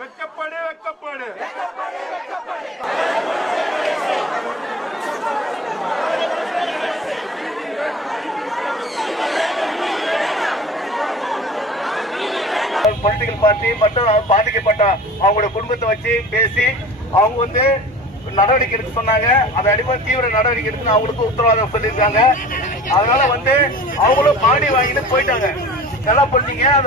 வெக்கப்படு வெக்கப்படு. Political party மற்றும் பாதிக்கப்பட்ட அவங்களோட குடும்பத்தை வச்சு பேசி அவங்க வந்து நடவடிக்கை எடுக்க சொன்னாங்க. அதை அடிப்படை தீவிர நடவடிக்கை எடுத்து அவங்களுக்கு உத்தரவாதம் சொல்லியிருக்காங்க. அதனால வந்து அவங்களும் பாடி வாங்கிட்டு போயிட்டாங்க. நல்லா பண்ணீங்க.